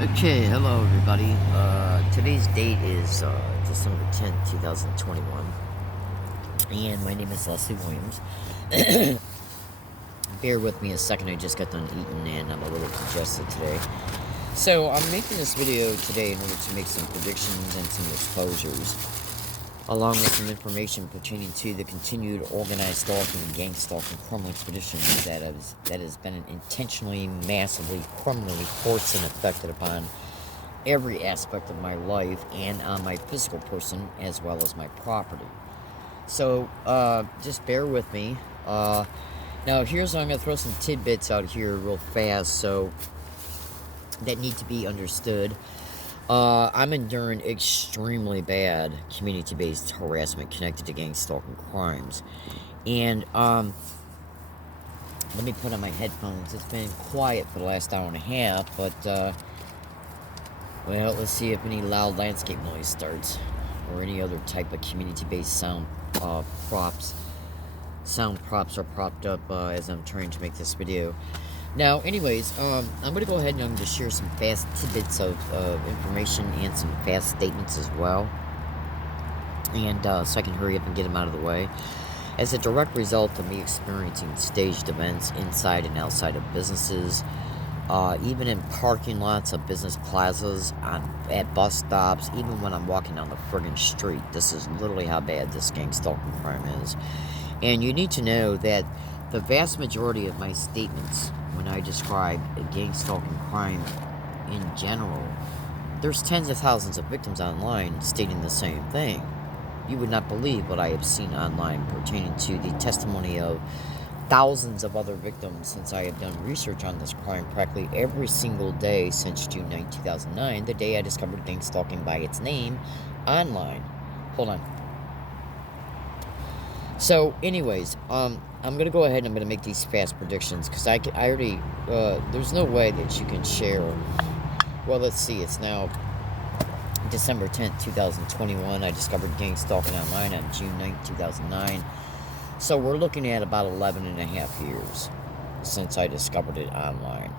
Okay, hello everybody. Today's date is December 10th, 2021, and my name is Leslie Williams. Bear with me a second, I just got done eating and I'm a little congested today. So, I'm making this video today in order to make some predictions and some exposures, along with some information pertaining to the continued organized stalking and gang stalking criminal expeditions that has been intentionally, massively, criminally forced and affected upon every aspect of my life and on my physical person as well as my property. So, just bear with me. Now, here's I'm going to throw some tidbits out here real fast so that need to be understood. I'm enduring extremely bad community-based harassment connected to gang stalking crimes. And, let me put on my headphones. It's been quiet for the last hour and a half, but, well, let's see if any loud landscape noise starts, or any other type of community-based sound props are propped up as I'm trying to make this video. Now, anyways, I'm going to go ahead and I'm going to share some fast tidbits of information and some fast statements as well, and so I can hurry up and get them out of the way. As a direct result of me experiencing staged events inside and outside of businesses, even in parking lots of business plazas, at bus stops, even when I'm walking down the friggin' street. This is literally how bad this gang stalking crime is. And you need to know that the vast majority of my statements, when I describe a gang stalking crime in general, there's tens of thousands of victims online stating the same thing. You would not believe what I have seen online pertaining to the testimony of thousands of other victims since I have done research on this crime practically every single day since June 9, 2009, the day I discovered gang stalking by its name online. Hold on. So, anyways, I'm going to go ahead and I'm going to make these fast predictions because I already, there's no way that you can share. Well, let's see, it's now December 10th, 2021. I discovered gang stalking online on June 9th, 2009. So we're looking at about 11 and a half years since I discovered it online.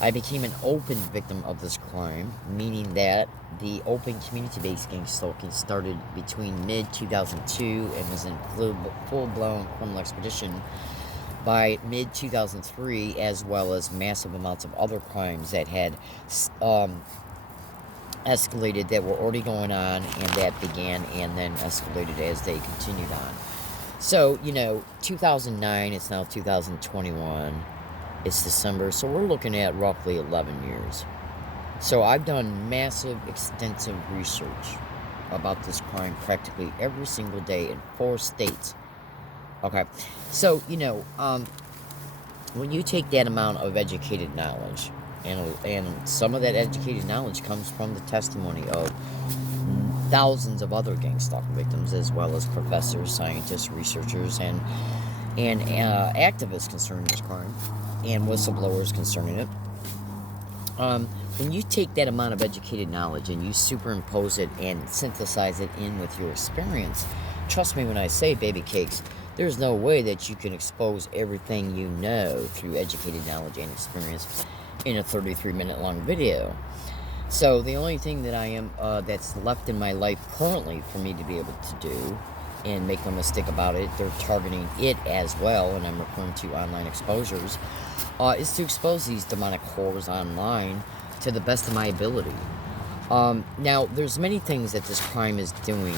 I became an open victim of this crime, meaning that the open community-based gang stalking started between mid-2002 and was in full-blown criminal expedition by mid-2003, as well as massive amounts of other crimes that had escalated, that were already going on, and that began and then escalated as they continued on. So, 2009, it's now 2021, it's December, so we're looking at roughly 11 years. So I've done massive, extensive research about this crime practically every single day in 4 states. Okay, so, when you take that amount of educated knowledge, and some of that educated knowledge comes from the testimony of thousands of other gang stalking victims, as well as professors, scientists, researchers, and activists concerning this crime, and whistleblowers concerning it. When you take that amount of educated knowledge and you superimpose it and synthesize it in with your experience, trust me when I say, baby cakes, there's no way that you can expose everything you know through educated knowledge and experience in a 33-minute long video. So the only thing that I am that's left in my life currently for me to be able to do, and make no mistake about it, they're targeting it as well, and I'm referring to online exposures, is to expose these demonic horrors online to the best of my ability. Now, there's many things that this crime is doing.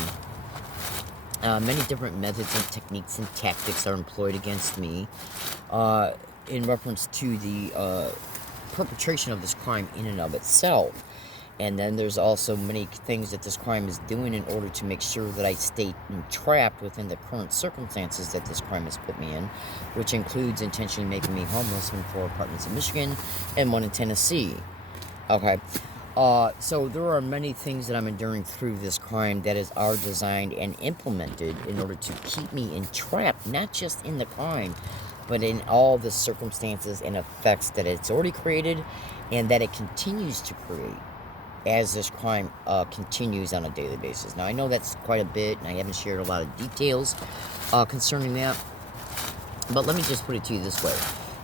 Many different methods and techniques and tactics are employed against me in reference to the perpetration of this crime in and of itself. And then there's also many things that this crime is doing in order to make sure that I stay trapped within the current circumstances that this crime has put me in, which includes intentionally making me homeless in 4 apartments in Michigan and 1 in Tennessee. Okay, so there are many things that I'm enduring through this crime that are designed and implemented in order to keep me entrapped, not just in the crime, but in all the circumstances and effects that it's already created and that it continues to create as this crime continues on a daily basis. Now, I know that's quite a bit, and I haven't shared a lot of details concerning that, but let me just put it to you this way.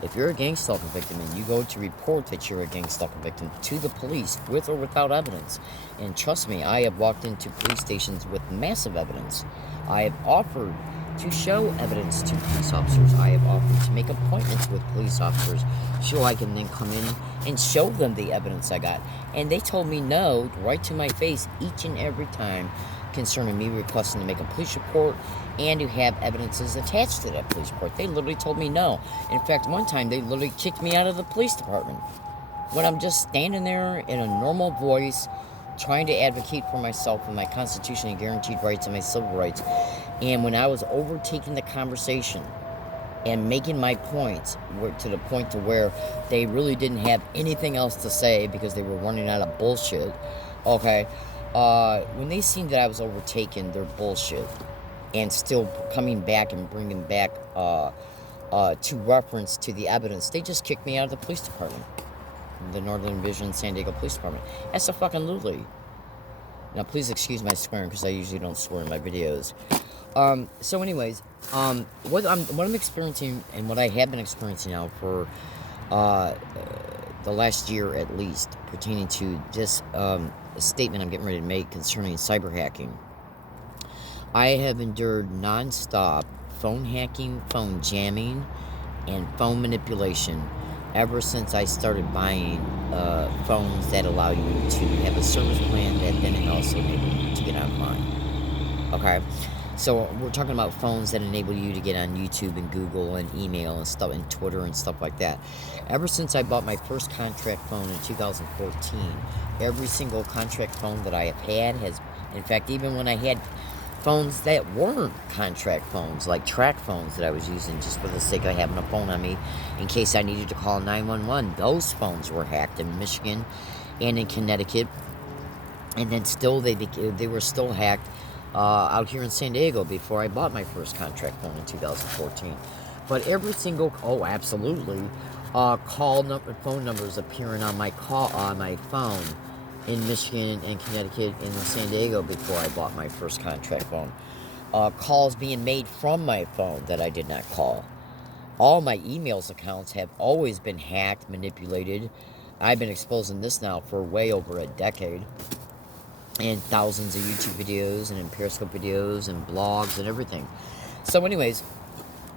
If you're a gang stalker victim and you go to report that you're a gang stalker victim to the police with or without evidence, and trust me, I have walked into police stations with massive evidence. I have offered to show evidence to police officers. I have offered to make appointments with police officers so I can then come in and show them the evidence I got. And they told me no right to my face each and every time concerning me requesting to make a police report and to have evidences attached to that police report. They literally told me no. In fact, one time they literally kicked me out of the police department when I'm just standing there in a normal voice trying to advocate for myself and my constitutionally guaranteed rights and my civil rights. And when I was overtaking the conversation and making my points to the point to where they really didn't have anything else to say because they were running out of bullshit, okay, when they seen that I was overtaking their bullshit and still coming back and bringing back to reference to the evidence, they just kicked me out of the police department, the Northern Division San Diego Police Department. That's a fucking literally. Now, please excuse my swearing because I usually don't swear in my videos. So anyways, what I'm experiencing and what I have been experiencing now for the last year at least, pertaining to this statement I'm getting ready to make concerning cyber hacking. I have endured non-stop phone hacking, phone jamming, and phone manipulation ever since I started buying phones that allow you to have a service plan that then also enable you to get online. Okay? So we're talking about phones that enable you to get on YouTube and Google and email and stuff and Twitter and stuff like that. Ever since I bought my first contract phone in 2014, every single contract phone that I have had has, in fact, even when I had phones that weren't contract phones, like track phones that I was using just for the sake of having a phone on me in case I needed to call 911, those phones were hacked in Michigan and in Connecticut. And then still they were still hacked out here in San Diego before I bought my first contract phone in 2014. But every single, absolutely, phone numbers appearing on my phone in Michigan and Connecticut and in San Diego before I bought my first contract phone. Calls being made from my phone that I did not call. All my emails accounts have always been hacked, manipulated. I've been exposing this now for way over a decade. And thousands of YouTube videos and Periscope videos and blogs and everything. So anyways,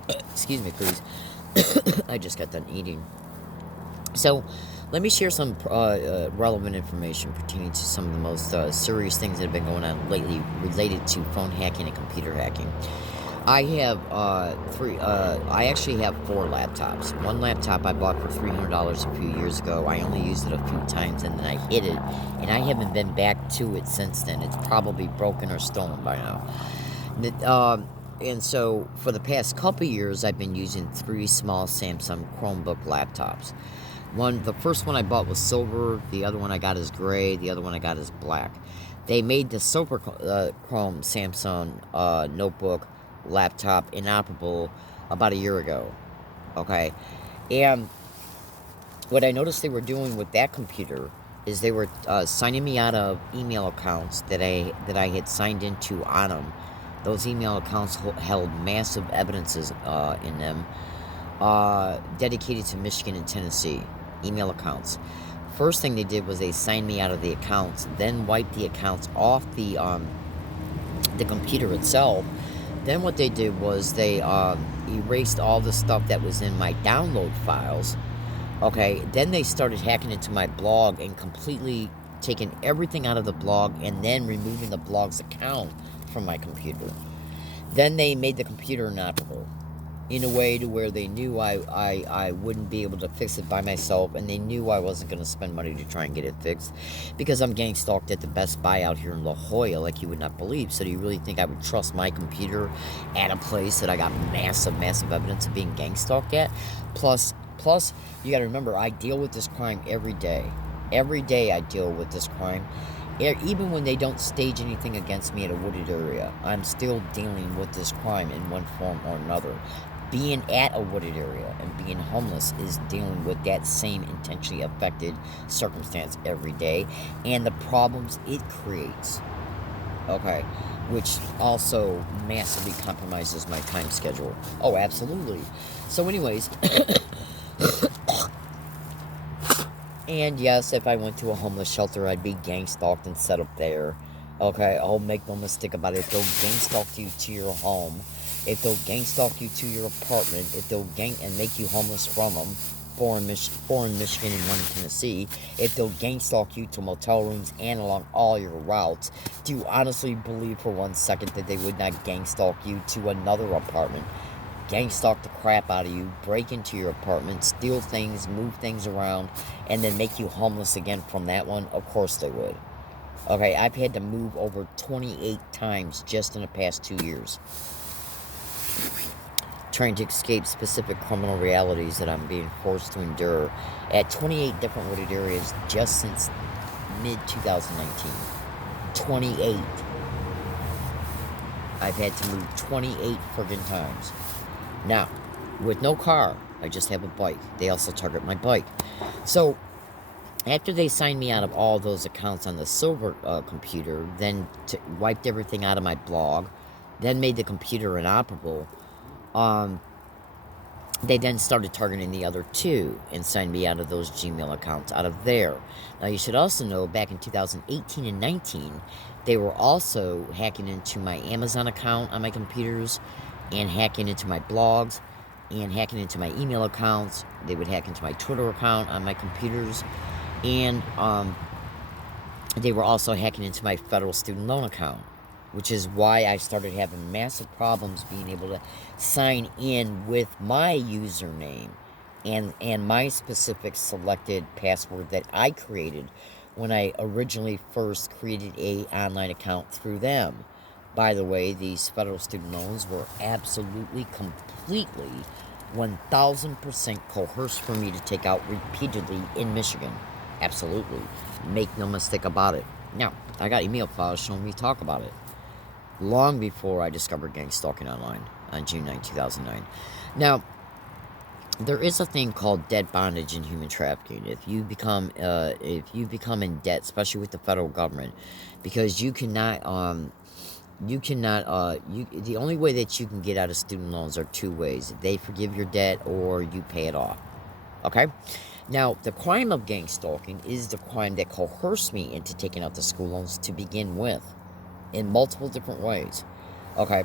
excuse me please. I just got done eating. So let me share some relevant information pertaining to some of the most serious things that have been going on lately related to phone hacking and computer hacking. I have I actually have 4 laptops. One laptop I bought for $300 a few years ago. I only used it a few times and then I hid it, and I haven't been back to it since then. It's probably broken or stolen by now. And so for the past couple years, I've been using 3 small Samsung Chromebook laptops. The first one I bought was silver. The other one I got is gray. The other one I got is black. They made the silver Chrome Samsung notebook laptop inoperable about a year ago. Okay, and what I noticed they were doing with that computer is they were signing me out of email accounts that I had signed into on them. Those email accounts held massive evidences in them, dedicated to Michigan and Tennessee email accounts. First thing they did was they signed me out of the accounts, then wiped the accounts off the computer itself. Then what they did was they erased all the stuff that was in my download files. Okay, then they started hacking into my blog and completely taking everything out of the blog and then removing the blog's account from my computer. Then they made the computer inoperable in a way to where they knew I wouldn't be able to fix it by myself, and they knew I wasn't going to spend money to try and get it fixed because I'm gang stalked at the Best Buy out here in La Jolla like you would not believe. So do you really think I would trust my computer at a place that I got massive evidence of being gang stalked at? Plus, you got to remember, I deal with this crime every day. Every day I deal with this crime. Even when they don't stage anything against me at a wooded area, I'm still dealing with this crime in one form or another. Being at a wooded area and being homeless is dealing with that same intentionally affected circumstance every day, and the problems it creates, okay, which also massively compromises my time schedule. Oh, absolutely. So anyways, And yes, if I went to a homeless shelter, I'd be gang stalked and set up there. Okay, I'll make no mistake about it. If they'll gang stalk you to your home, if they'll gang stalk you to your apartment, if they'll gang and make you homeless from them, four in Michigan and one in Tennessee, if they'll gang stalk you to motel rooms and along all your routes, do you honestly believe for 1 second that they would not gang stalk you to another apartment? Gang stalk the crap out of you, break into your apartment, steal things, move things around, and then make you homeless again from that one? Of course they would. Okay, I've had to move over 28 times just in the past 2 years, trying to escape specific criminal realities that I'm being forced to endure at 28 different wooded areas just since mid-2019. 28. I've had to move 28 friggin' times. Now, with no car, I just have a bike. They also target my bike. So, after they signed me out of all those accounts on the silver computer, then wiped everything out of my blog, then made the computer inoperable, they then started targeting the other two and signed me out of those Gmail accounts out of there. Now, you should also know, back in 2018 and 19, they were also hacking into my Amazon account on my computers, and hacking into my blogs, and hacking into my email accounts. They would hack into my Twitter account on my computers, and they were also hacking into my federal student loan account, which is why I started having massive problems being able to sign in with my username and my specific selected password that I created when I originally first created a online account through them. By the way, these federal student loans were absolutely, completely, 1,000% coerced for me to take out repeatedly in Michigan. Absolutely. Make no mistake about it. Now, I got email files showing me talk about it long before I discovered gang stalking online on June 9, 2009. Now, there is a thing called debt bondage in human trafficking. If you become in debt, especially with the federal government, because you cannot the only way that you can get out of student loans are two ways. They forgive your debt or you pay it off. Okay? Now, the crime of gang stalking is the crime that coerced me into taking out the school loans to begin with, in multiple different ways. Okay?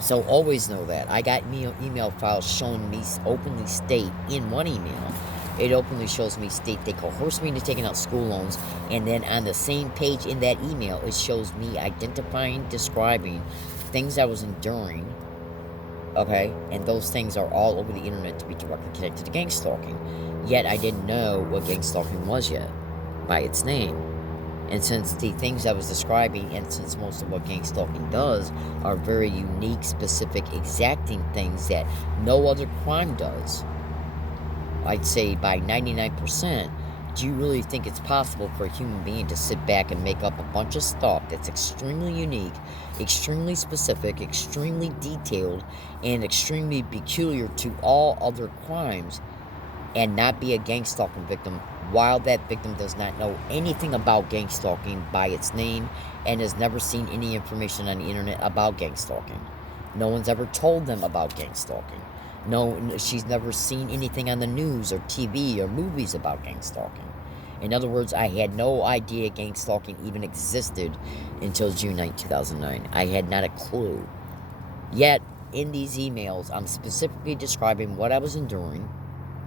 So always know that. I got email files showing me openly state in one email. It openly shows me state they coerced me into taking out school loans, and then on the same page in that email, it shows me identifying, describing things I was enduring, okay? And those things are all over the internet to be directly connected to gang stalking. Yet I didn't know what gang stalking was yet, by its name. And since the things I was describing, and since most of what gang stalking does are very unique, specific, exacting things that no other crime does, I'd say by 99%, do you really think it's possible for a human being to sit back and make up a bunch of stuff that's extremely unique, extremely specific, extremely detailed, and extremely peculiar to all other crimes, and not be a gang stalking victim, while that victim does not know anything about gang stalking by its name and has never seen any information on the internet about gang stalking? No one's ever told them about gang stalking. No, she's never seen anything on the news or TV or movies about gang stalking. In other words, I had no idea gang stalking even existed until June 9, 2009. I had not a clue. Yet, in these emails, I'm specifically describing what I was enduring,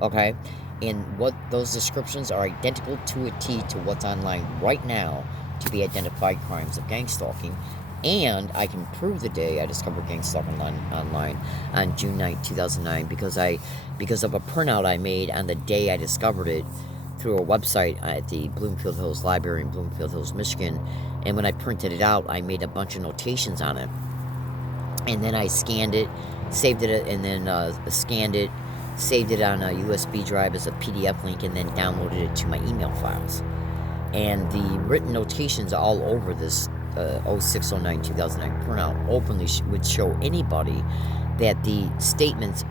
okay? And what those descriptions are identical to a T to what's online right now to be identified crimes of gang stalking. And I can prove the day I discovered gang stalking online on June 9, 2009 because of a printout I made on the day I discovered it through a website at the Bloomfield Hills Library in Bloomfield Hills, Michigan. And when I printed it out, I made a bunch of notations on it. And then I scanned it, saved it, and then scanned it, saved it on a USB drive as a PDF link, and then downloaded it to my email files. And the written notations all over this 0609-2009 printout openly would show anybody that the statements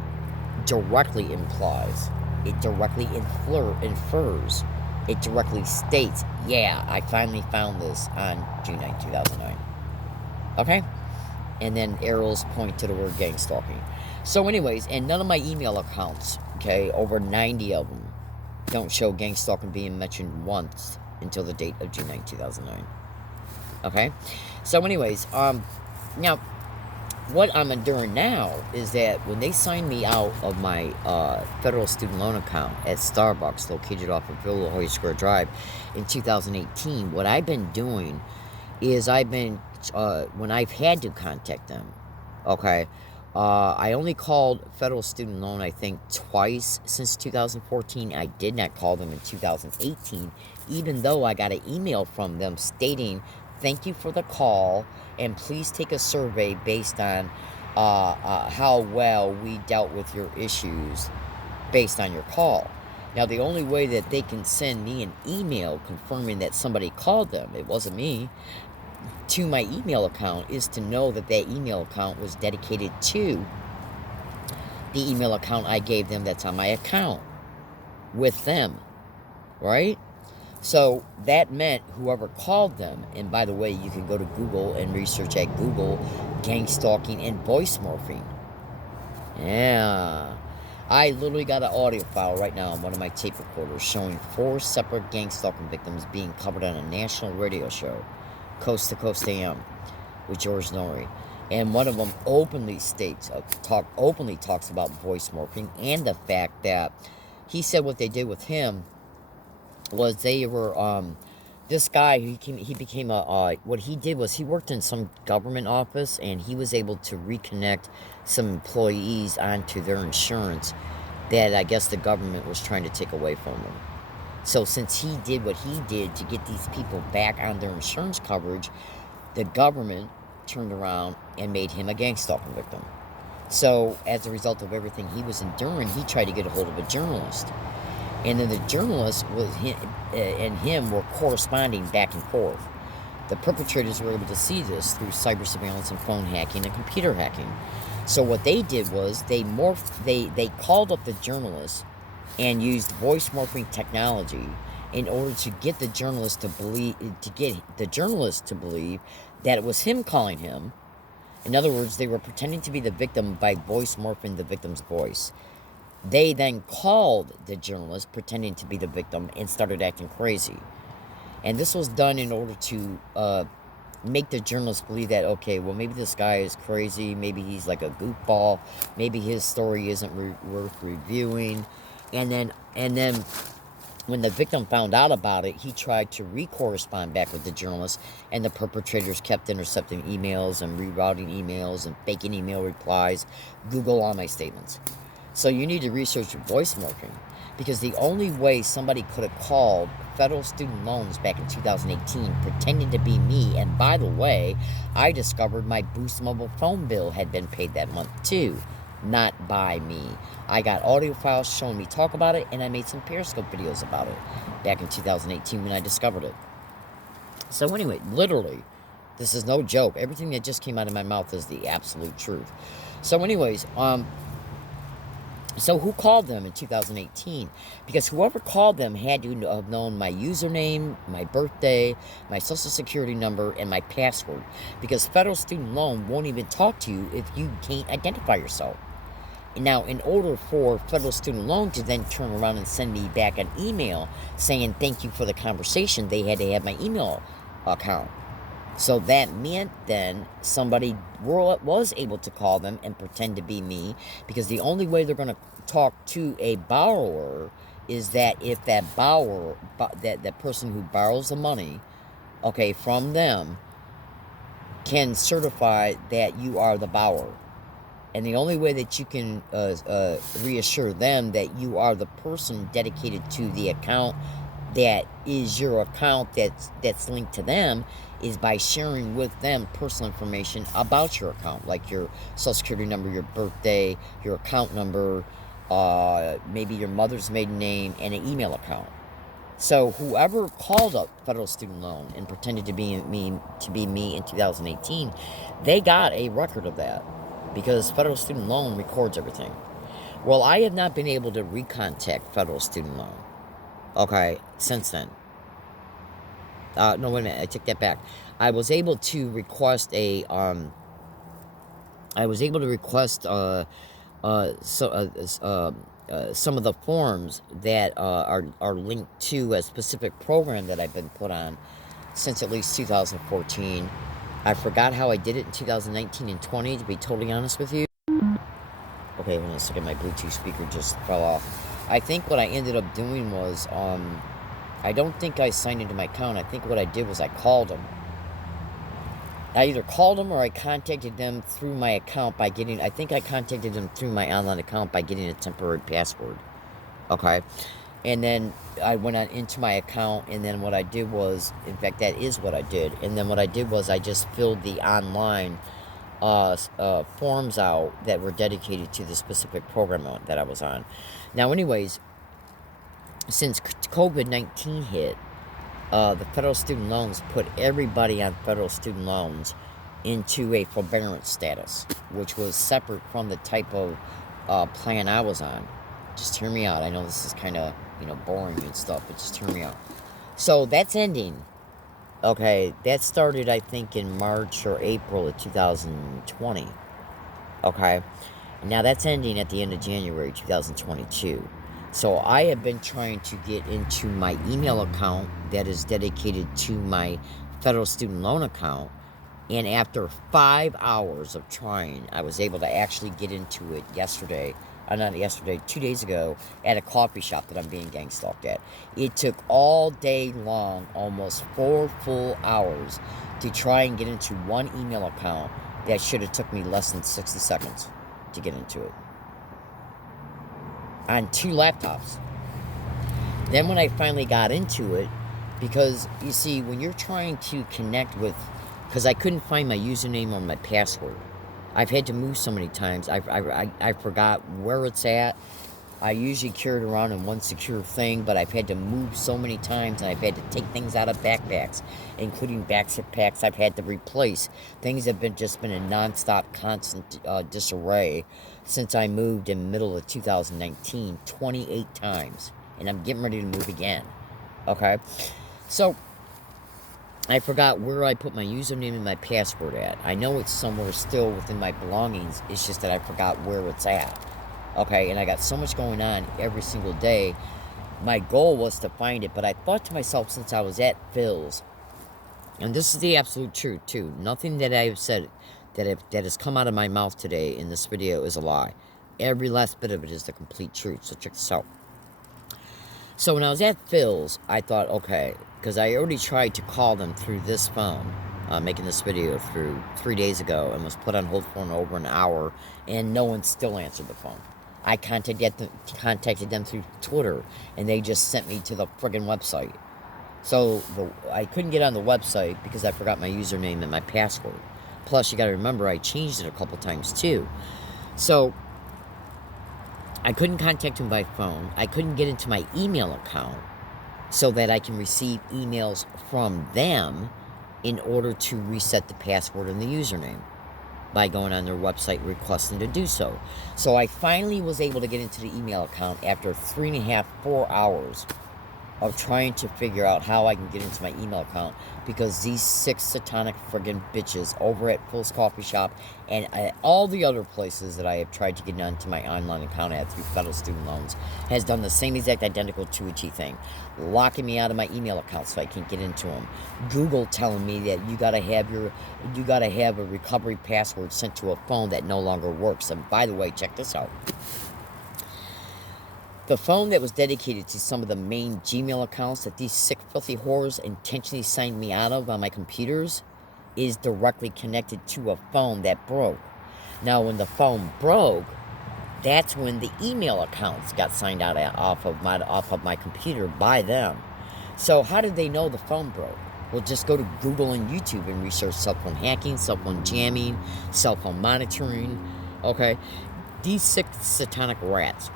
directly implies, it directly infers, it directly states, yeah, I finally found this on June 9, 2009. Okay? And then arrows point to the word gang stalking. So anyways, and none of my email accounts Okay, over 90 of them don't show gang stalking being mentioned once until the date of June 9, 2009. Okay, so anyways, now what I'm enduring now is that when they signed me out of my federal student loan account at Starbucks located off of Villa La Jolla Square Drive in 2018, what I've been doing is I've been, when I've had to contact them, okay, I only called federal student loan, I think, twice since 2014. I did not call them in 2018, even though I got an email from them stating, thank you for the call, and please take a survey based on how well we dealt with your issues based on your call. Now, the only way that they can send me an email confirming that somebody called them, it wasn't me, to my email account is to know that that email account was dedicated to the email account I gave them that's on my account with them, right? So that meant whoever called them, and by the way, you can go to Google and research at Google gang stalking and voice morphing. Yeah. I literally got an audio file right now on one of my tape recorders showing 4 separate gang stalking victims being covered on a national radio show, Coast to Coast AM, with George Norrie. And one of them openly talks about voice morphing and the fact that he said what they did with him was they were this guy he became a what he did was he worked in some government office, and he was able to reconnect some employees onto their insurance that I guess the government was trying to take away from them. So since he did what he did to get these people back on their insurance coverage, the government turned around and made him a gang stalking victim. So as a result of everything he was enduring, he tried to get a hold of a journalist. And then the journalist and him were corresponding back and forth. The perpetrators were able to see this through cyber surveillance and phone hacking and computer hacking. So what they did was they called up the journalist and used voice morphing technology in order to get the journalist to believe that it was him calling him. In other words, they were pretending to be the victim by voice morphing the victim's voice. They then called the journalist pretending to be the victim and started acting crazy. And this was done in order to make the journalist believe that, okay, well, maybe this guy is crazy. Maybe he's like a goofball. Maybe his story isn't worth reviewing. And then when the victim found out about it, he tried to re-correspond back with the journalist, and the perpetrators kept intercepting emails and rerouting emails and faking email replies. Google all my statements. So you need to research voice morphing, because the only way somebody could have called federal student loans back in 2018 pretending to be me, and by the way, I discovered my Boost Mobile phone bill had been paid that month too, not by me. I got audio files showing me talk about it, and I made some Periscope videos about it back in 2018 when I discovered it. So anyway, literally, this is no joke. Everything that just came out of my mouth is the absolute truth. So anyways, so who called them in 2018? Because whoever called them had to have known my username, my birthday, my social security number, and my password. Because federal student loan won't even talk to you if you can't identify yourself. Now, in order for federal student loan to then turn around and send me back an email saying thank you for the conversation, they had to have my email account. So that meant then somebody was able to call them and pretend to be me, because the only way they're going to talk to a borrower is that if that borrower, that person who borrows the money, okay, from them, can certify that you are the borrower. And the only way that you can reassure them that you are the person dedicated to the account that is your account that's linked to them is by sharing with them personal information about your account, like your social security number, your birthday, your account number, maybe your mother's maiden name, and an email account. So whoever called up federal student loan and pretended to be me in 2018, they got a record of that, because federal student loan records everything. Well, I have not been able to recontact federal student loan, okay, since then. No, wait a minute, I take that back. I was able to request some of the forms that are linked to a specific program that I've been put on since at least 2014. I forgot how I did it in 2019 and 20, to be totally honest with you. Okay, hold on a second. My Bluetooth speaker just fell off. I think what I ended up doing was, I don't think I signed into my account. I think what I did was I called them. I either called them or I contacted them through my account by getting, I think I contacted them through my online account by getting a temporary password. Okay. And then I went on into my account, and then what I did was, in fact, that is what I did. And then what I did was I just filled the online forms out that were dedicated to the specific program that I was on. Now, anyways, since COVID-19 hit, the federal student loans put everybody on federal student loans into a forbearance status, which was separate from the type of plan I was on. Just hear me out. I know this is kind of, boring and stuff, but just hear me out. So that's ending. Okay, that started, I think, in March or April of 2020. Okay, now that's ending at the end of January 2022. So I have been trying to get into my email account that is dedicated to my federal student loan account. And after 5 hours of trying, I was able to actually get into it yesterday. Not yesterday, 2 days ago, at a coffee shop that I'm being gang stalked at. It took all day long, almost 4 full hours, to try and get into one email account that should have took me less than 60 seconds to get into it. On 2 laptops. Then when I finally got into it, because, you see, when you're trying to connect with, because I couldn't find my username or my password. I've had to move so many times. I forgot where it's at. I usually carry it around in one secure thing, but I've had to move so many times, and I've had to take things out of backpacks, including backpacks I've had to replace. Things have just been in nonstop, constant disarray since I moved in the middle of 2019, 28 times, and I'm getting ready to move again. Okay, so I forgot where I put my username and my password at. I know it's somewhere still within my belongings. It's just that I forgot where it's at. Okay, and I got so much going on every single day. My goal was to find it, but I thought to myself, since I was at Phil's, and this is the absolute truth too, nothing that I have said that has come out of my mouth today in this video is a lie. Every last bit of it is the complete truth, so check this out. So when I was at Phil's, I thought, okay, because I already tried to call them through this phone, making this video through 3 days ago, and was put on hold for over an hour, and no one still answered the phone. I contacted them through Twitter, and they just sent me to the friggin' website. So I couldn't get on the website because I forgot my username and my password. Plus, you got to remember, I changed it a couple times too. So I couldn't contact them by phone. I couldn't get into my email account so that I can receive emails from them in order to reset the password and the username by going on their website requesting to do so. So I finally was able to get into the email account after 3.5, 4 hours of trying to figure out how I can get into my email account, because these 6 satanic friggin' bitches over at Phil's Coffee Shop and at all the other places that I have tried to get onto my online account at through federal student loans has done the same exact identical to a T thing, locking me out of my email account so I can't get into them. Google telling me that you gotta have a recovery password sent to a phone that no longer works. And by the way, check this out. The phone that was dedicated to some of the main Gmail accounts that these sick, filthy whores intentionally signed me out of on my computers is directly connected to a phone that broke. Now, when the phone broke, that's when the email accounts got signed out off of my computer by them. So how did they know the phone broke? Well, just go to Google and YouTube and research cell phone hacking, cell phone jamming, cell phone monitoring. Okay, these sick, satanic rats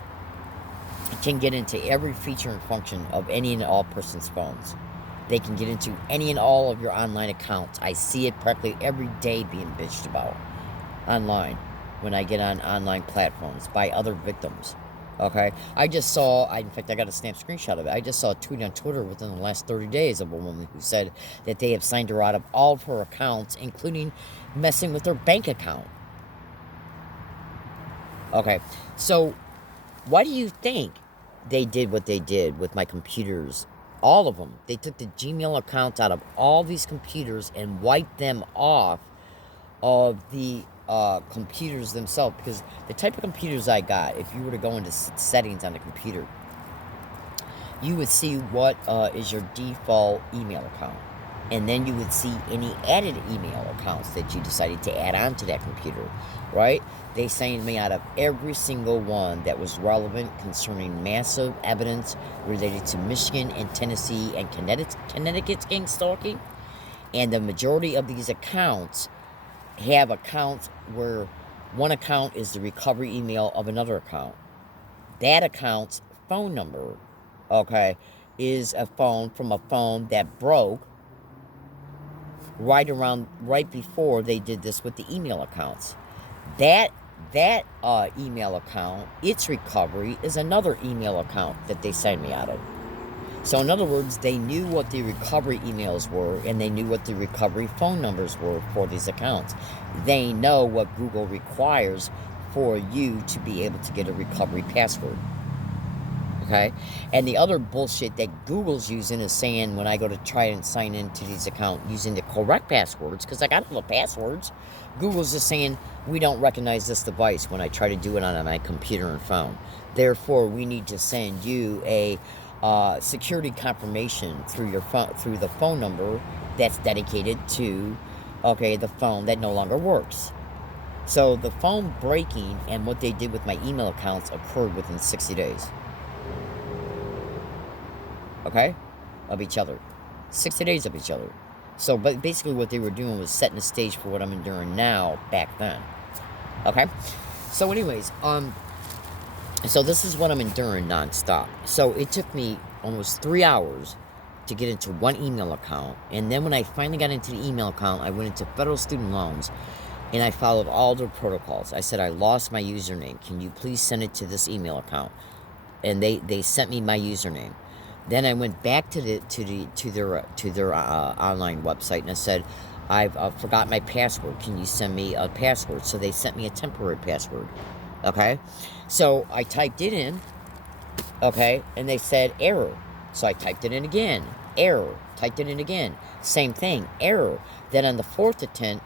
can get into every feature and function of any and all person's phones. They can get into any and all of your online accounts. I see it practically every day being bitched about online when I get on online platforms by other victims. Okay? I just saw, in fact, I got a snap screenshot of it. I just saw a tweet on Twitter within the last 30 days of a woman who said that they have signed her out of all of her accounts, including messing with her bank account. Okay, so Why do you think they did what they did with my computers? All of them. They took the Gmail accounts out of all these computers and wiped them off of the computers themselves. Because the type of computers I got, if you were to go into settings on the computer, you would see what is your default email account. And then you would see any added email accounts that you decided to add onto that computer, right? They signed me out of every single one that was relevant concerning massive evidence related to Michigan and Tennessee and Connecticut's gang stalking. And the majority of these accounts have accounts where one account is the recovery email of another account. That account's phone number, okay, is a phone from a phone that broke right before they did this with the email accounts. That email account, its recovery, is another email account that they signed me out of. So in other words, they knew what the recovery emails were, and they knew what the recovery phone numbers were for these accounts. They know what Google requires for you to be able to get a recovery password. Okay? And the other bullshit that Google's using is saying when I go to try and sign into these accounts using the correct passwords, because I got all the passwords, Google's just saying we don't recognize this device when I try to do it on my computer and phone. Therefore, we need to send you a security confirmation through your phone, through the phone number that's dedicated to, okay, the phone that no longer works. So the phone breaking and what they did with my email accounts occurred within 60 days. Okay? Of each other. 60 days of each other. So, but basically what they were doing was setting the stage for what I'm enduring now back then. Okay? So anyways, so this is what I'm enduring nonstop. So it took me almost 3 hours to get into one email account. And then when I finally got into the email account, I went into federal student loans and I followed all their protocols. I said, I lost my username. Can you please send it to this email account? And they sent me my username. Then I went back to their online website and I said, I've forgot my password. Can you send me a password? So they sent me a temporary password. Okay, so I typed it in. Okay, and they said error. So I typed it in again. Error. Typed it in again. Same thing. Error. Then on the fourth attempt,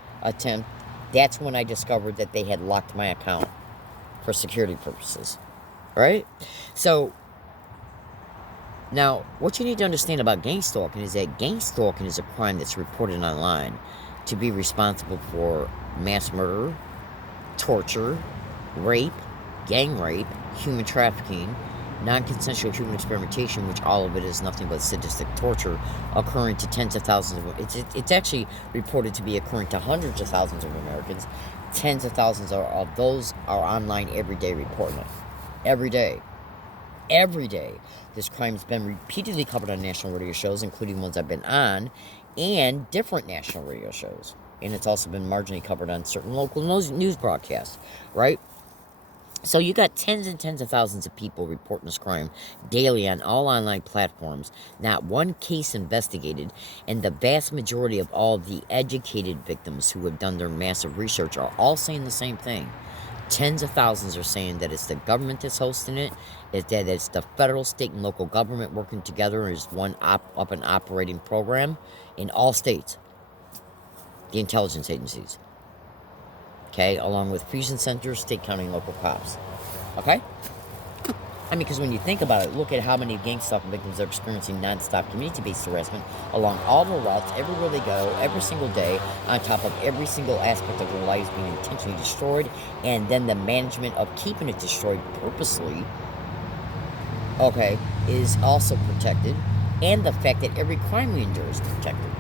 that's when I discovered that they had locked my account for security purposes. Right? So now, what you need to understand about gang stalking is that gang stalking is a crime that's reported online to be responsible for mass murder, torture, rape, gang rape, human trafficking, non-consensual human experimentation, which all of it is nothing but sadistic torture, occurring to tens of thousands of... It's actually reported to be occurring to hundreds of thousands of Americans. Tens of thousands of those are online every day reporting it. Every day. Every day. This crime's been repeatedly covered on national radio shows, including ones I've been on, and different national radio shows. And it's also been marginally covered on certain local news broadcasts, right? So you got tens and tens of thousands of people reporting this crime daily on all online platforms. Not one case investigated, and the vast majority of all the educated victims who have done their massive research are all saying the same thing. Tens of thousands are saying that it's the government that's hosting it, that it's the federal, state, and local government working together as one up and operating program in all states. The intelligence agencies. Okay, along with fusion centers, state, county, and local cops. Okay? I mean, because when you think about it, look at how many gang stalking victims are experiencing non-stop community-based harassment along all their routes, everywhere they go, every single day, on top of every single aspect of their lives being intentionally destroyed, and then the management of keeping it destroyed purposely, okay, is also protected, and the fact that every crime we endure is protected.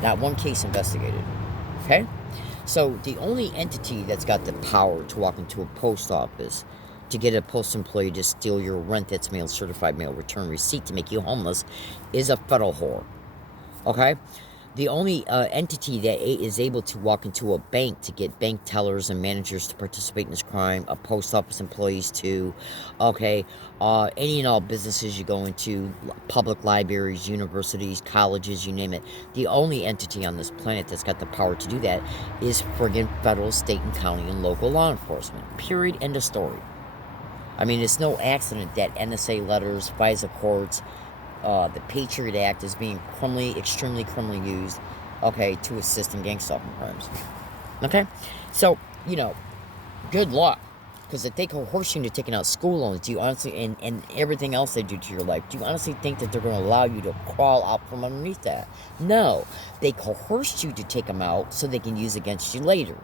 Not one case investigated. Okay? So the only entity that's got the power to walk into a post office to get a post employee to steal your rent that's mailed, certified mail return receipt to make you homeless is a federal whore. Okay? The only entity that is able to walk into a bank to get bank tellers and managers to participate in this crime, post office employees to, okay, any and all businesses you go into, public libraries, universities, colleges, you name it. The only entity on this planet that's got the power to do that is friggin' federal, state, and county and local law enforcement. Period. End of story. I mean, it's no accident that NSA letters, FISA courts, the Patriot Act is being extremely criminally used, okay, to assist in gang stalking crimes. Okay? So, good luck. Because if they coerce you into taking out school loans, do you honestly, and everything else they do to your life, do you honestly think that they're going to allow you to crawl out from underneath that? No. They coerced you to take them out so they can use against you later.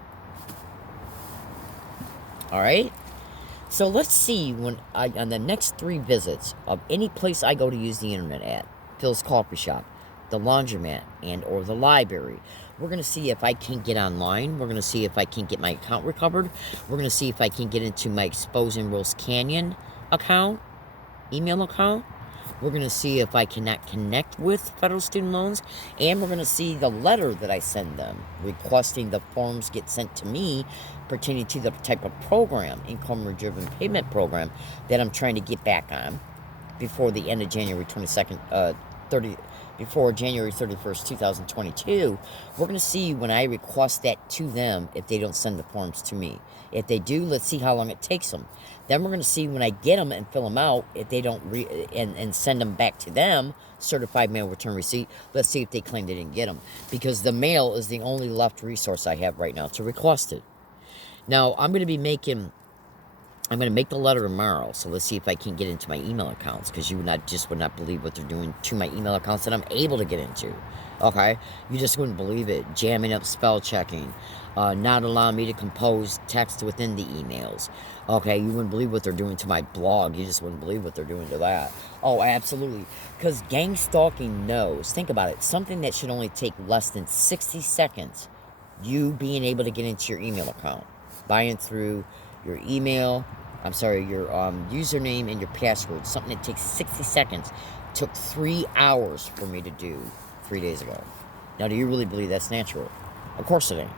All right? So let's see on the next 3 visits of any place I go to use the internet at, Phil's Coffee Shop, the laundromat, and or the library. We're going to see if I can get online. We're going to see if I can get my account recovered. We're going to see if I can get into my Exposing Rose Canyon account, email account. We're going to see if I cannot connect with federal student loans. And we're going to see the letter that I send them requesting the forms get sent to me pertaining to the type of program, income-driven payment program, that I'm trying to get back on before the end of January 22nd, before January 31st, 2022. We're going to see when I request that to them if they don't send the forms to me. If they do, let's see how long it takes them. Then we're going to see when I get them and fill them out, if they don't and send them back to them, certified mail return receipt, let's see if they claim they didn't get them. Because the mail is the only left resource I have right now to request it. Now, I'm going to make the letter tomorrow, so let's see if I can get into my email accounts, because you would not believe what they're doing to my email accounts that I'm able to get into. Okay? You just wouldn't believe it. Jamming up spell checking, not allowing me to compose text within the emails. Okay? You wouldn't believe what they're doing to my blog. You just wouldn't believe what they're doing to that. Oh, absolutely. Because gang stalking knows, think about it, something that should only take less than 60 seconds, you being able to get into your email account, buying through your email, your username and your password, something that takes 60 seconds, took 3 hours for me to do 3 days ago. Now, do you really believe that's natural? Of course it ain't.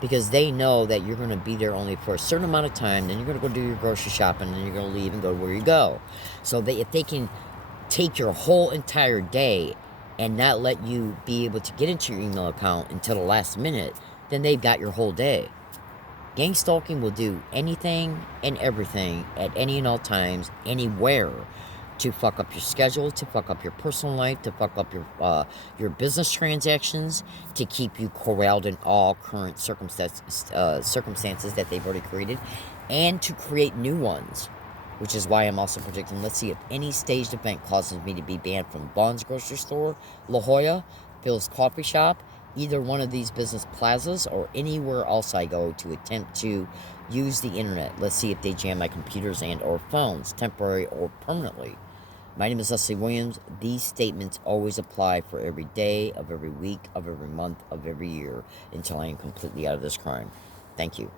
Because they know that you're going to be there only for a certain amount of time, then you're going to go do your grocery shopping, and then you're going to leave and go where you go. So if they can take your whole entire day and not let you be able to get into your email account until the last minute, then they've got your whole day. Gang stalking will do anything and everything at any and all times, anywhere, to fuck up your schedule, to fuck up your personal life, to fuck up your business transactions, to keep you corralled in all current circumstances that they've already created, and to create new ones. Which is why I'm also predicting, let's see if any staged event causes me to be banned from Bond's grocery store, La Jolla, Phil's Coffee Shop, either one of these business plazas, or anywhere else I go to attempt to use the internet. Let's see if they jam my computers and or phones, temporary or permanently. My name is Leslie Williams. These statements always apply for every day of every week of every month of every year until I am completely out of this crime. Thank you.